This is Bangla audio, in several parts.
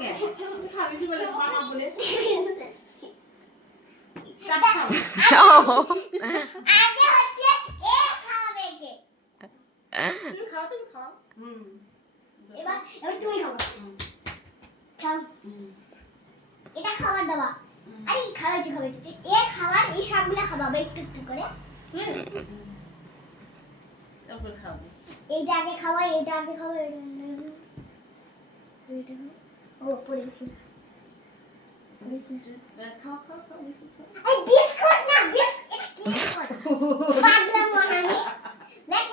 কেন খাবি তুই বলে মামা বলে আগে হচ্ছে এ খাবে কে তুমি খাও এবার তুমি খাও খাও এটা খাবার দাবা আরে খাওয়াইছে এ খাবার এই সবগুলা খাওয়াবে একটু একটু করে তারপর খাবে এইটা আগে খাওয়াই এটা আগে খাওয়াই এটা ও পড়ে গেছে খাও বিস্কুট খাও আরে বিস্কুট না বিস্কুট বাদলা মনে নেই লেখ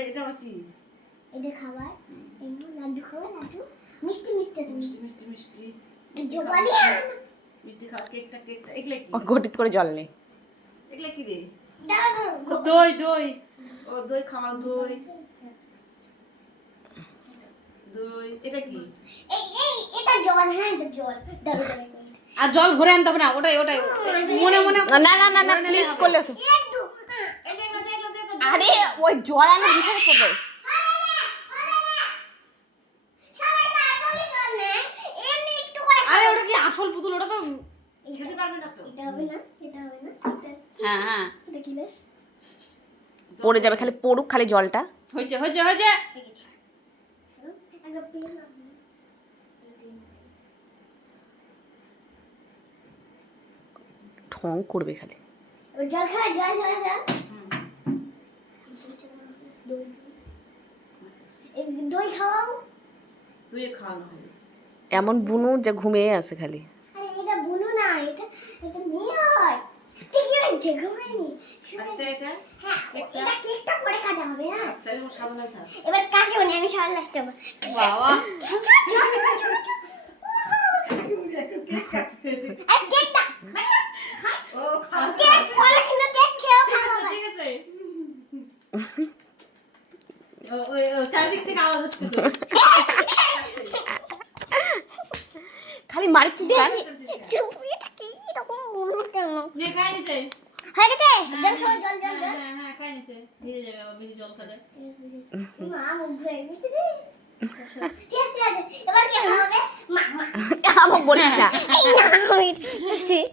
এটা আবার কি এটা খাবার এমন লাড্ডু খাওয়া লাড্ডু মিষ্টি মিষ্টি তুমি মিষ্টি জবালি মিষ্টি খাও কেকটা এগুলা কি ঘটিত করে জল নেই। এগুলা কি রে দাঁড়াও দই ও দই খাওয়া দই এটা কি এটা জল হ্যাঁ এটা জল দাঁড়াও আর জল ভরে আনতে হবে না ওটাই মনে মনে না প্লিজ করলে তো একটু আরে ওই জল আনে ভিতরে পড়বে। আরে ওটা কি আসল পুতুল ওটা তো খেতে পারবে না তো এটা হবে না হ্যাঁ এটা গিলাস পড়ে যাবে, খালি পড়ুক খালি জলটা। হয়েছে একটা পেন ঠং করবে খালি। জল খাওয়া জল দই খাওয়াও তুই খাওয়ানো হয়েছে এমন বুনু যে ঘুমিয়ে আছে খালি। আরে এটা বুনো না এটা মেয়ে হয় ঠিকই হয়েছে ঘুমায়নি এটা হ্যাঁ এটা কেকটা পরে কাটা হবে হ্যাঁ আচ্ছা এরকম সাজানো থাক এবার কাকে বানি আমি সবার লাস্টে বাবা আর কেকটা ও খাওয়া কেক পরে কিন্তু কেক খেয়েও খাওয়া হবে ঠিক আছে ও চারিদিক থেকে আওয়াজ হচ্ছে তো খালি মারছিস কেন? চুপড়ি থাকে এরকম বলবো কেন নে খাই নিছে হয়ে গেছে জল খাও জল হ্যাঁ খাই নিছে ভিজে যাবে আবার বেশি জল খেলে মা মুখ ধুয়ে গেছে রে ঠিক আছে এবার কি হবে মা আমাকে বলিস না। এই না